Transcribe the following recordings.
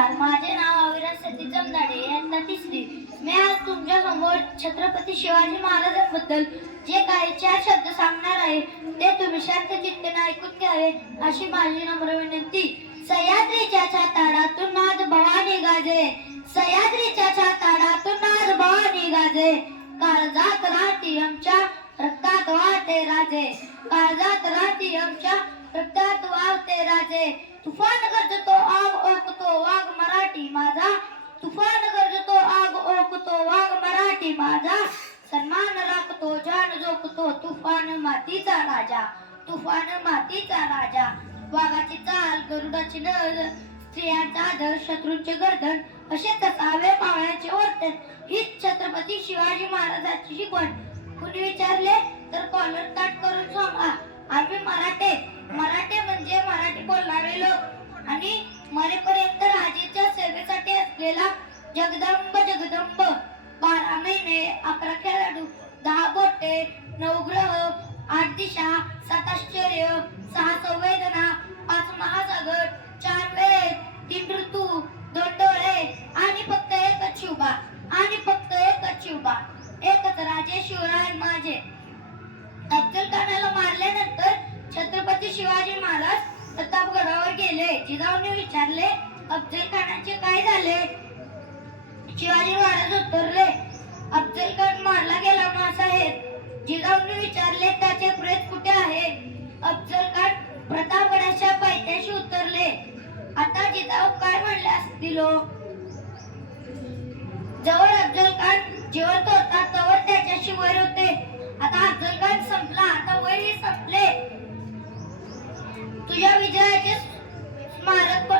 नमस्कार. माझे नाव अविराज सतीश जमदाडे, इयत्ता तिसरी. मी आज तुमच्या समोर छत्रपती शिवाजी महाराजांबद्दल जे काही 4 शब्द सांगणार आहे ते तुम्ही शांत चित्तेने ऐकून घ्यावे अशी माझी नम्र विनंती. सह्याद्रीच्या छाताडातून नाद भवानी गाजे, सह्याद्रीच्या छाताडातून नाद भवानी गाजे. काळजात राहती आमच्या रक्तात वाहते राजे, काळजात राहती आमच्या रक्तात वाहते राजे. तुफान गरजतो आग ओकतो वाघ मराठी माझा, तुफान गरजतो आग ओकतो वाघ मराठी माझा. सन्मान राखतो जान जोखतो तुफान मातीचा राजा, तुफान मातीचा राजा. वाघाची चाल गरुडाची नळ, स्त्रियांचा आदर शत्रूंचे गर्दन, असे तसावे मावळ्याचे वर्तन. हीच छत्रपती शिवाजी महाराजांची शिकवण. कुणी विचारले तर कॉलर ताट करून सांगा आम्ही मराठे. मराठे म्हणजे मराठी बोलणारे लोक आणि मरेपर्यंत राजेच्या सेवेसाठी असलेला जगदंब जगदंब. 12 महिने 11 खेळाडू, 10 बोटे, 9 ग्रह, 8 दिशा, 7 आश्चर्य, 6 संवेदना, 5 महासागर, 4 वेद, 3 ऋतू, 2 डोळे आणि फक्त एकच शिवबा, आणि फक्त एकच शिवबा, एकच राजे शिवराय माझे. अफजल खानाला मारल्यानंतर छत्रपती शिवाजी महाराज प्रतापगडावर गेले. जिजाऊने विचारले अफजल खानाचे काय झाले? शिवाजी महाराज उत्तरले अफजल खान मारला गेला माँसाहेब. जिजाऊने विचारले त्याचे प्रेत कुठे आहे? अफजल खान प्रतापगडाच्या पायथ्याशी उतरले. आता जिजाऊ काय म्हणले असतील? जवळ अफजल खान जिवंत होता तवर त्याच्याशी वैर होते. आता अफजल खान संपला, आता वैरही संपले. तुझ्या विजयाचे स्मारक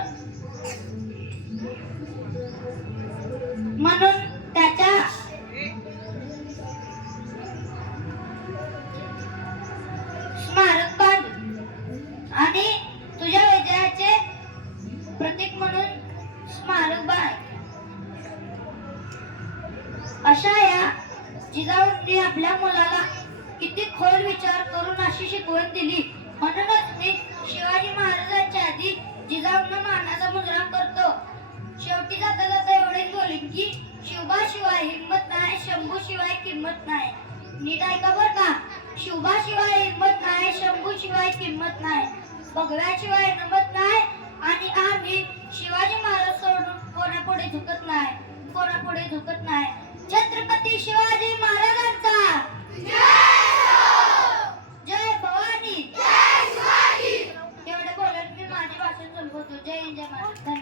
म्हणून त्याच्या स्मारक बांध आणि तुझ्या विजयाचे प्रतीक म्हणून स्मारक बांध. अशा या जिजाऊंनी आपल्या मुलाला किती खोल विचार करून अशी शिकवण दिली. म्हणूनच मी शिवाजी महाराजांच्या आधी जिजाऊंना मानाचा मुजरा करतो. शेवटी जाता जाता एवढेच बोलेन की शिवबा शिवाय हिम्मत नाही, शंभू शिवाय किंमत नाही. नीट ऐका बर का. शिवबा शिवाय हिम्मत नाही, शंभू शिवाय किंमत नाही, भगव्याशिवाय नमत नाही आणि आम्ही शिवाजी महाराज सोडून कोणापुढे झुकत नाही, कोणापुढे झुकत नाही. छत्रपती शिवाजी महाराजांचा जय भवानी. एवढे बोलत मी माझे भाषण संपवतो. जय हिंद, जय महाराज.